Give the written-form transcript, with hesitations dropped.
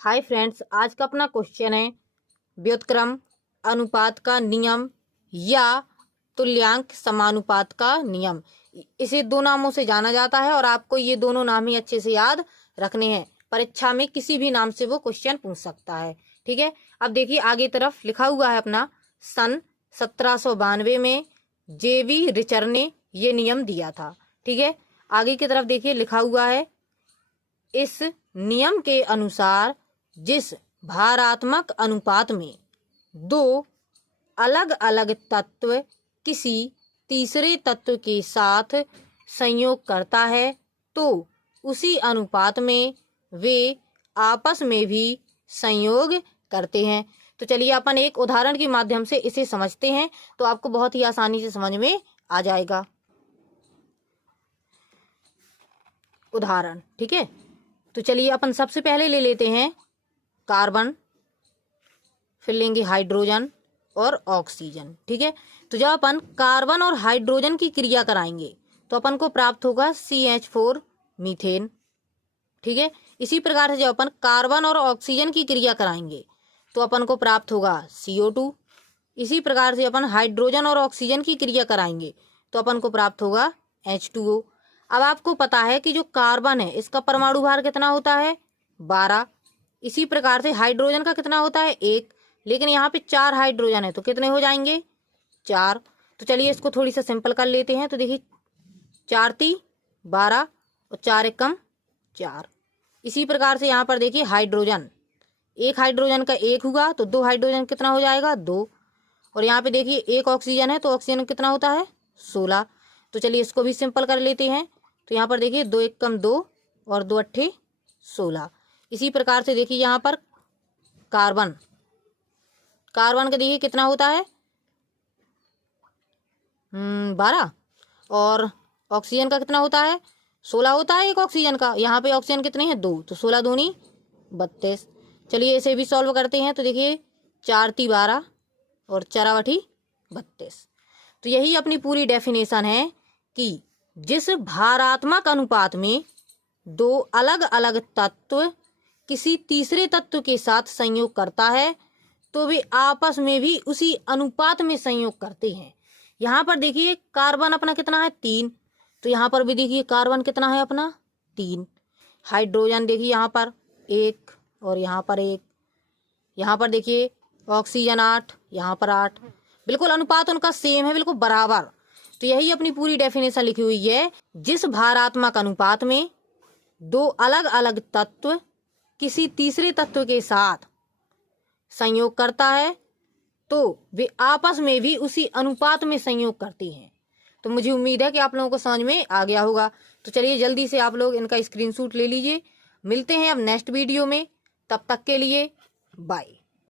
Hi friends, आज का अपना क्वेश्चन है व्युत्क्रम अनुपात का नियम या तुल्यांक समानुपात का नियम। इसे दो नामों से जाना जाता है और आपको ये दोनों नाम ही अच्छे से याद रखने हैं। परीक्षा में किसी भी नाम से वो क्वेश्चन पूछ सकता है। ठीक है, अब देखिए आगे तरफ लिखा हुआ है अपना सन 1792 में जेवी रिचर ने ये नियम दिया था। ठीक है, आगे की तरफ देखिए लिखा हुआ है इस नियम के अनुसार जिस भारात्मक अनुपात में दो अलग अलग तत्व किसी तीसरे तत्व के साथ संयोग करता है तो उसी अनुपात में वे आपस में भी संयोग करते हैं। तो चलिए अपन एक उदाहरण के माध्यम से इसे समझते हैं तो आपको बहुत ही आसानी से समझ में आ जाएगा। उदाहरण, ठीक है, तो चलिए अपन सबसे पहले ले लेते हैं कार्बन, फिर लेंगे हाइड्रोजन और ऑक्सीजन। ठीक है, तो जब अपन कार्बन और हाइड्रोजन की क्रिया कराएंगे तो अपन को प्राप्त होगा CH4 मीथेन। ठीक है, इसी प्रकार से जब अपन कार्बन और ऑक्सीजन की क्रिया कराएंगे तो अपन को प्राप्त होगा CO2। इसी प्रकार से अपन हाइड्रोजन और ऑक्सीजन की क्रिया कराएंगे तो अपन को प्राप्त होगा H2O। अब आपको पता है कि जो कार्बन है इसका परमाणु भार कितना होता है 12। इसी प्रकार से हाइड्रोजन का कितना होता है 1, लेकिन यहाँ पे 4 हाइड्रोजन है तो कितने हो जाएंगे 4। तो चलिए इसको थोड़ी सा सिंपल कर लेते हैं। तो देखिए 4 × 12 और 4 × 4। इसी प्रकार से यहाँ पर देखिए हाइड्रोजन, एक हाइड्रोजन का 1 हुआ तो 2 हाइड्रोजन कितना हो जाएगा 2। और यहाँ पे देखिए एक ऑक्सीजन है तो ऑक्सीजन कितना होता है 16। तो चलिए इसको भी सिंपल कर लेते हैं। तो यहाँ पर देखिए 2 × 1 = 2 और 2 × 8 = 16। इसी प्रकार से देखिए यहाँ पर कार्बन का देखिए कितना होता है 12 और ऑक्सीजन का कितना होता है 16 होता है एक ऑक्सीजन का। यहाँ पे ऑक्सीजन कितने हैं 2, तो 16 दूनी 32। चलिए इसे भी सॉल्व करते हैं। तो देखिए 4 × 12 और 4 × 8 = 32। तो यही अपनी पूरी डेफिनेशन है कि जिस भारात्मक अनुपात में दो अलग अलग तत्व किसी तीसरे तत्व के साथ संयोग करता है तो वे आपस में भी उसी अनुपात में संयोग करते हैं। यहाँ पर देखिए कार्बन अपना कितना है 3, तो यहाँ पर भी देखिए कार्बन कितना है अपना 3। हाइड्रोजन देखिए यहाँ पर 1 और यहाँ पर 1। यहाँ पर देखिए ऑक्सीजन 8, यहाँ पर 8। बिल्कुल अनुपात उनका सेम है, बिल्कुल बराबर। तो यही अपनी पूरी डेफिनेशन लिखी हुई है, जिस भारात्मक अनुपात में दो अलग अलग तत्व किसी तीसरे तत्व के साथ संयोग करता है तो वे आपस में भी उसी अनुपात में संयोग करते हैं। तो मुझे उम्मीद है कि आप लोगों को समझ में आ गया होगा। तो चलिए जल्दी से आप लोग इनका स्क्रीनशॉट ले लीजिए। मिलते हैं अब नेक्स्ट वीडियो में, तब तक के लिए बाय।